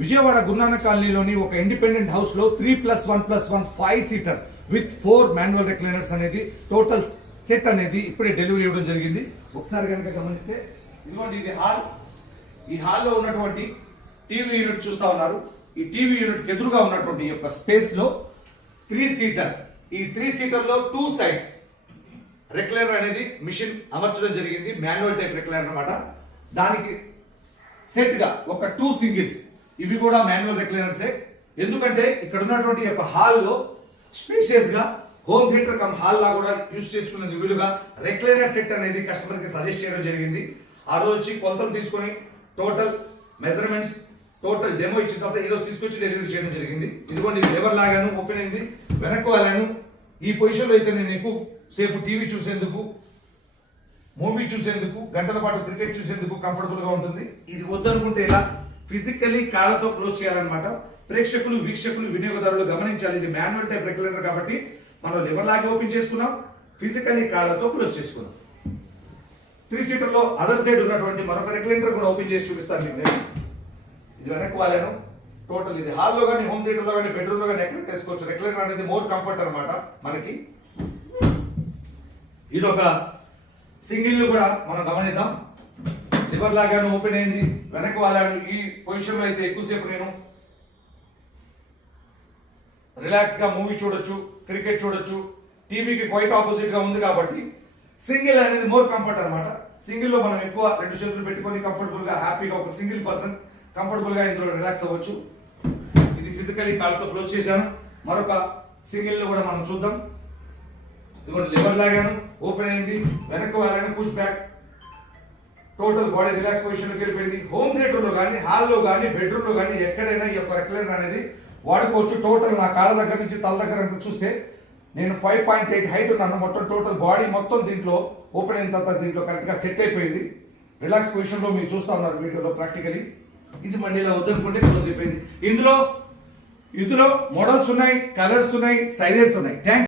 విజయవాడ గురునానక్ కాలనీలోని ఒక independent house లో 3+1+1 5 సీటర్ విత్ 4 మాన్యువల్ రిక్లైనర్స్ అనేది టోటల్ సెట్ అనేది ఇప్పుడే డెలివరీ ఇవ్వడం జరిగింది. ఒకసారి కనుక గమనిస్తే ఇదిగోండి, ఇది హాల్. ఈ హాల్లో ఉన్నటువంటి టీవీ యూనిట్ చూస్తా ఉన్నారు. ఈ టీవీ యూనిట్ ఎదురుగా ఉన్నటువంటి యొక్క స్పేస్ లో 3 సీటర్, ఈ 3 సీటర్ లో 2 సైడ్స్ రిక్లైనర్ అనేది మిషన్ అమర్చడం జరిగింది. మాన్యువల్ టైప్ రిక్లైనర్ అన్నమాట. దానికి సెట్ గా ఒక 2 సింగిల్స్, ఇవి కూడా మాన్యువల్ రిక్లైనర్సే. ఎందుకంటే ఇక్కడ ఉన్నటువంటి యొక్క హాల్లో స్పేషియస్ గా హోమ్ థియేటర్ కమ్ హాల్ లా కూడా యూజ్ చేసుకునేది వీలుగా రిక్లైనర్ సెట్ అనేది కస్టమర్ కి సజెస్ట్ చేయడం జరిగింది. ఆ రోజు వచ్చి కొలతలు తీసుకొని టోటల్ మెజర్మెంట్స్ టోటల్ డెమో ఇచ్చిన తర్వాత ఈ రోజు తీసుకొచ్చి డెలివరీ చేయడం జరిగింది. ఇదిగోండి, లెవర్ లాగాను ఓపెన్ అయింది, వెనక్కి వాళ్ళను. ఈ పొజిషన్ లో అయితే నేను ఎక్కువ సేపు టీవీ చూసేందుకు, మూవీ చూసేందుకు, గంటల పాటు క్రికెట్ చూసేందుకు కంఫర్టబుల్ గా ఉంటుంది. ఇది వద్దనుకుంటే ఇలా ఫిజికల్లీ కాళ్ళతో క్లోజ్ చేయాలన్నమాట. ప్రేక్షకులు, వీక్షకులు, వినియోగదారులు గమనించాలి. ఇది మాన్యువల్ టైప్ రిక్లైనర్ కాబట్టి మనం లివర్ లాగే ఓపెన్ చేసుకున్నాం, ఫిజికల్లీ కాళ్ళతో క్లోజ్ చేసుకున్నాం. 3 సీటర్ లో అదర్ సైడ్ ఉన్నటువంటి మరొక రిక్లైనర్ కూడా ఓపెన్ చేసి చూపిస్తాను మీకు నేను. ఇది వెనక్కి వాళ్ళను. టోటల్ ఇది హాల్లో కానీ, హోమ్ థియేటర్ లో కానీ, బెడ్రూమ్ లో కానీ ఎక్కడ వేసుకోవచ్చు. రిక్లైనర్ అనేది మోర్ కంఫర్ట్ అనమాట మనకి. ఇది ఒక సింగిల్ కూడా మనం గమనిద్దాం. లివర్ లాగాను ఓపెన్ అయింది, వెనక్కి వాళ్ళను. ఈ పొజిషన్ లో అయితే ఎక్కువసేపు నేను రిలాక్స్ గా మూవీ చూడొచ్చు, క్రికెట్ చూడొచ్చు. టీవీకి క్వైట్ ఆపోజిట్ గా ఉంది కాబట్టి సింగిల్ అనేది మోర్ కంఫర్ట్ అనమాట. సింగిల్ లో మనం ఎక్కువ 2 చేతులు పెట్టుకొని కంఫర్టబుల్ గా హ్యాపీగా ఒక సింగిల్ పర్సన్ కంఫర్టబుల్ గా ఇందులో రిలాక్స్ అవ్వచ్చు. ఇది ఫిజికలీ కాల్తో క్లోజ్ చేశాను. మరొక సింగిల్ ని కూడా మనం చూద్దాం. ఇదిగోండి, లివర్ లాగాను ఓపెన్ అయింది, వెనక్కి వాళ్ళని push back. Total body relax position లోకి వెళ్ళిపోయింది. హోమ్ థియేటర్ లో కానీ, హాల్లో కానీ, బెడ్రూమ్ లో కానీ ఎక్కడైనా ఈ యొక్క రిక్లైనర్ అనేది వాడుకోవచ్చు. టోటల్ నా కాళ్ళ దగ్గర నుంచి తల దగ్గర చూస్తే నేను 5.8 హైట్ ఉన్నాను. మొత్తం టోటల్ బాడీ మొత్తం దీంట్లో ఓపెన్ అయిన తర్వాత దీంట్లో కరెక్ట్గా సెట్ అయిపోయింది. రిలాక్స్ పొజిషన్లో మీరు చూస్తూ ఉన్నారు వీడియోలో ప్రాక్టికలీ. ఇది మళ్ళీ ఇలా వద్దనుకుంటే క్లోజ్ అయిపోయింది. ఇందులో మోడల్స్ ఉన్నాయి, కలర్స్ ఉన్నాయి, సైజెస్ ఉన్నాయి. థ్యాంక్